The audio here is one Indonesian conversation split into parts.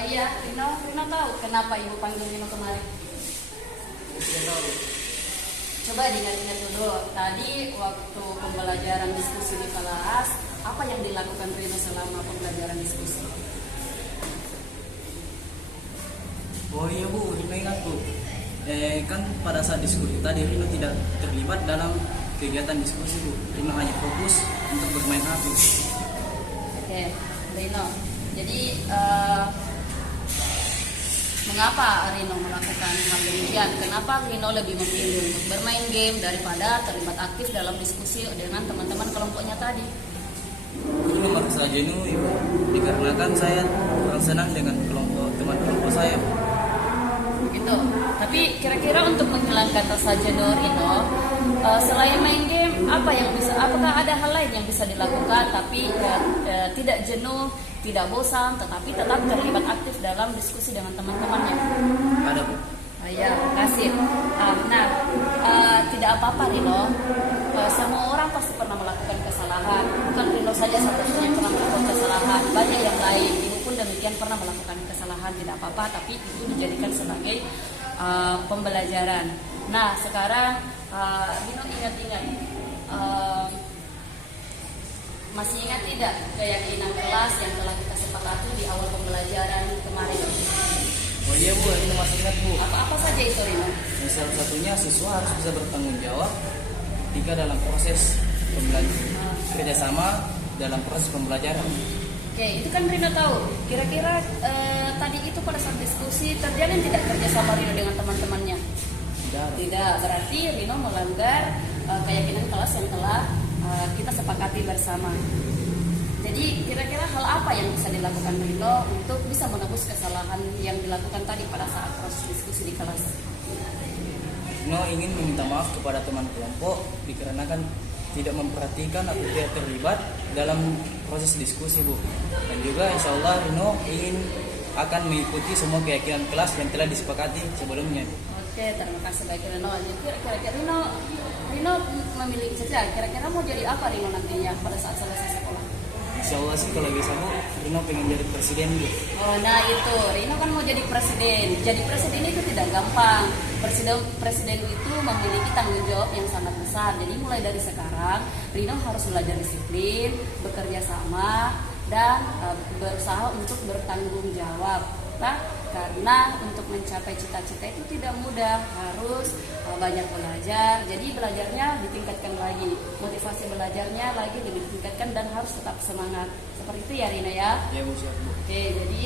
Iya, Rino tahu kenapa ibu panggil Rino kemarin. Tidak tahu. Coba diingat-ingat dulu. Tadi waktu pembelajaran diskusi di kelas, apa yang dilakukan Rino selama pembelajaran diskusi? Oh iya Bu, Rino ingat Bu. Kan pada saat diskusi tadi Rino tidak terlibat dalam kegiatan diskusi Bu. Rino hanya fokus untuk bermain HP. Oke, Rino. Jadi mengapa Rino melakukan hal demikian? Kenapa Rino lebih memilih untuk bermain game daripada terlibat aktif dalam diskusi dengan teman-teman kelompoknya tadi? Ini memaksa jenuh Ibu, dikarenakan saya kurang senang dengan teman kelompok saya. Gitu. Tapi kira-kira untuk menghilangkan rasa jenuh Rino, selain main game, apakah ada hal lain yang bisa dilakukan tapi tidak jenuh, tidak bosan, tetapi tetap terlibat aktif dalam diskusi dengan teman-temannya? Ada Bu. Ya, kasih. Tidak apa-apa Rino. Semua orang pasti pernah melakukan kesalahan. Bukan Rino saja satu-satunya yang pernah melakukan kesalahan. Banyak yang lain. Ibu pun demikian pernah melakukan kesalahan. Tidak apa-apa, tapi itu dijadikan sebagai pembelajaran. Nah, sekarang Rino ingat-ingat. Masih ingat tidak keyakinan kelas yang telah kita sepakati di awal pembelajaran kemarin? Oh iya Bu, Rino masih ingat Bu. Apa saja itu Rino? Salah satunya siswa harus bisa bertanggung jawab ketika dalam proses kerjasama dalam proses pembelajaran. Oke, itu kan Rino tahu. Kira-kira tadi itu pada saat diskusi terjalin tidak kerjasama Rino dengan teman-temannya? Tidak. Berarti Rino melanggar keyakinan kelas yang telah kita sepakati bersama. Jadi kira-kira hal apa yang bisa dilakukan Rino untuk bisa menebus kesalahan yang dilakukan tadi pada saat proses diskusi di kelas? Rino ingin meminta maaf kepada teman kelompok dikarenakan tidak memperhatikan atau tidak terlibat dalam proses diskusi Bu. Dan juga insya Allah Rino ingin akan mengikuti semua keyakinan kelas yang telah disepakati sebelumnya. Oke, terima kasih baik Rino. Jadi kira-kira Rino memilih saja. Kira-kira mau jadi apa Rino nantinya pada saat selesai sekolah? Insya Allah sih kalau bisa Bu, Rino pengen jadi presiden Bu. Oh, nah itu Rino kan mau jadi presiden. Jadi presiden itu tidak gampang. Presiden itu memiliki tanggung jawab yang sangat besar. Jadi mulai dari sekarang Rino harus belajar disiplin, bekerja sama, dan berusaha untuk bertanggung jawab. Nah, karena untuk mencapai cita-cita itu tidak mudah, harus banyak belajar. Jadi belajarnya ditingkatkan lagi, motivasi belajarnya lagi ditingkatkan dan harus tetap semangat. Seperti itu ya Rino ya. Ya Bu, siap Bu. Oke, jadi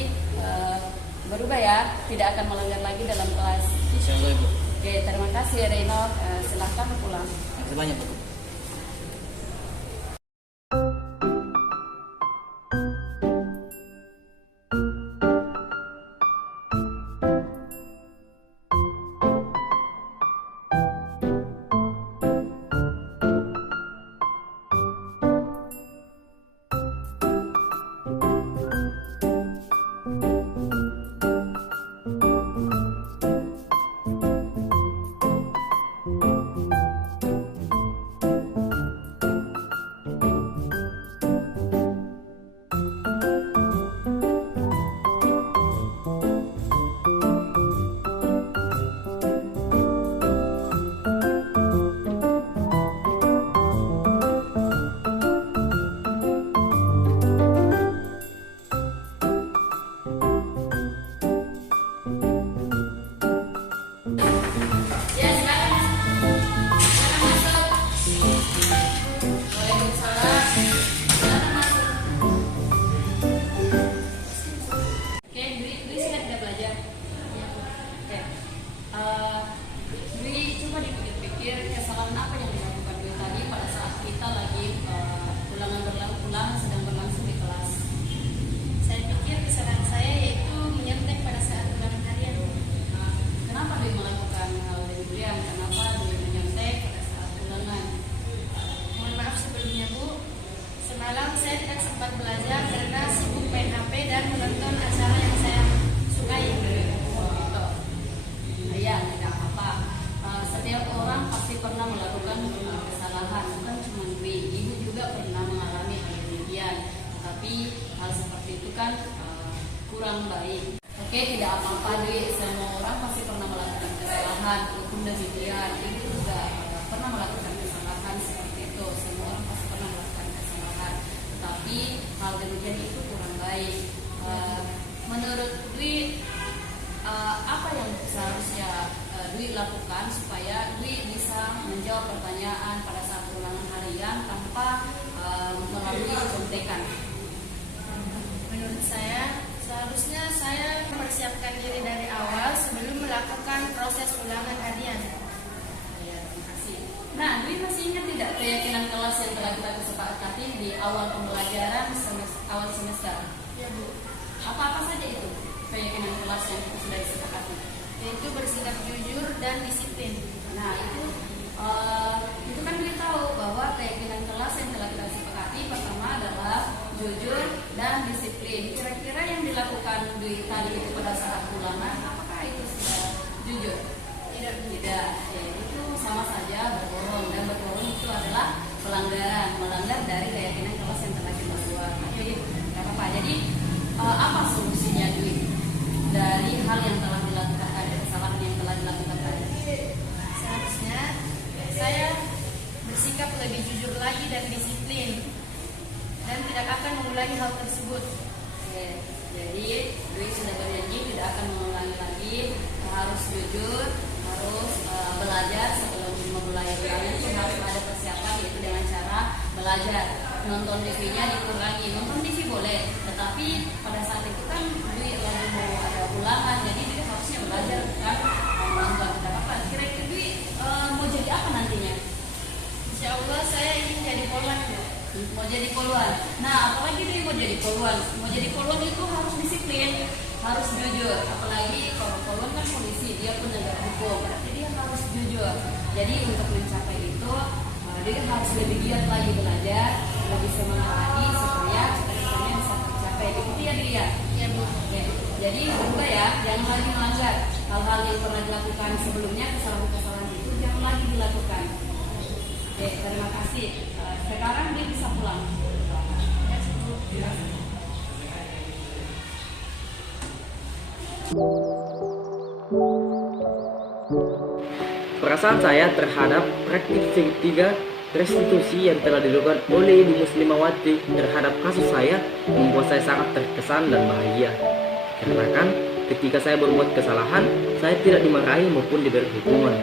berubah ya, tidak akan melanggar lagi dalam kelas. Insya Allah Bu. Oke, terima kasih Rino. Silahkan pulang. Terima kasih banyak Bu. Tapi hal seperti itu kan kurang baik. Oke, tidak apa-apa Dwi, semua orang pasti pernah melakukan kesalahan, walaupun demikian Ibu juga pernah melakukan kesalahan seperti itu. Semua orang pasti pernah melakukan kesalahan, tetapi hal demikian itu kurang baik. Menurut Dwi, apa yang seharusnya Dwi lakukan supaya Dwi bisa menjawab pertanyaan pada saat ulangan harian tanpa melalui contekan? Menurut saya, seharusnya saya mempersiapkan diri dari awal sebelum melakukan proses ulangan harian. Ya, terima kasih. Nah, Dwi masih ingat tidak keyakinan kelas yang telah kita sepakati di awal pembelajaran awal semester? Ya Bu, Apa-apa saja itu keyakinan kelas yang sudah disepakati? yaitu bersikap jujur dan disiplin. Nah, itu kan kita tahu bahwa keyakinan kelas yang telah kita sepakati pertama adalah jujur dan disiplin. Kira-kira yang dilakukan Dwi tadi itu pada saat ulangan, apakah itu sudah jujur? Tidak. Ya, itu sama saja berbohong, dan berbohong itu adalah pelanggaran, melanggar dari keyakinan kelas yang telah kita buat. Tapi nggak apa-apa. Jadi apa solusinya Dwi dari hal yang telah dilakukan tadi, kesalahan yang telah dilakukan tadi? Seharusnya saya bersikap lebih jujur lagi dan disiplin dan tidak akan mengulangi hal tersebut. Oke, jadi Dwi sudah berjanji tidak akan mengulangi lagi, harus jujur, harus belajar sebelum memulai ulangan itu harus ada persiapan, yaitu dengan cara belajar. Nonton TV-nya dikurangi, nonton TV boleh, tetapi pada saat itu kan Dwi lagi mau ada ulangan, jadi Dwi harusnya belajar kan, nonton tidak apa-apa. Kira-kira Dwi mau jadi apa nantinya? Insya Allah saya ingin jadi poluan Bu. Mau jadi poluan. Nah, apalagi Dwi mau jadi poluan. Mau jadi poluan itu harus disiplin, harus jujur. Apalagi kalau poluan kan polisi, dia penegak hukum, berarti dia harus jujur. Jadi untuk mencapai itu, dia harus lebih giat lagi belajar, lebih semangat lagi supaya cita-citanya bisa tercapai. Begitu ya dia. Ya Bu. Oke. Jadi juga ya, jangan lagi melanggar hal-hal yang pernah dilakukan sebelumnya, kesalahan-kesalahan itu jangan lagi dilakukan. Oke, terima kasih. Sekarang dia bisa pulang. Perasaan saya terhadap praktik segitiga restitusi yang telah dilakukan oleh Ibu Muslimawati terhadap kasus saya membuat saya sangat terkesan dan bahagia. Karena kan ketika saya berbuat kesalahan, saya tidak dimarahi maupun diberi hukuman.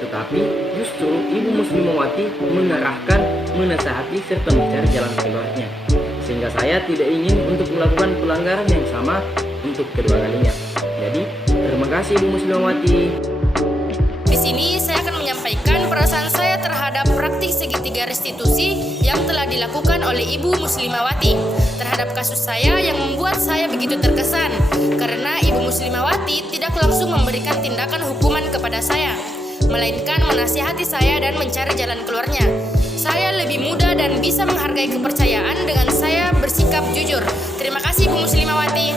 Tetapi justru Ibu Muslimawati mengarahkan, menasihati serta mencari jalan keluarnya. Sehingga saya tidak ingin untuk melakukan pelanggaran yang sama untuk kedua kalinya. Jadi, terima kasih Ibu Muslimawati. Di sini saya akan menyampaikan perasaan saya terhadap praktik segitiga restitusi yang telah dilakukan oleh Ibu Muslimawati terhadap kasus saya yang membuat saya begitu terkesan karena Ibu Muslimawati tidak langsung memberikan tindakan hukuman kepada saya, melainkan menasihati saya dan mencari jalan keluarnya. Saya lebih muda dan bisa menghargai kepercayaan dengan saya bersikap jujur. Terima kasih Bu Muslimawati.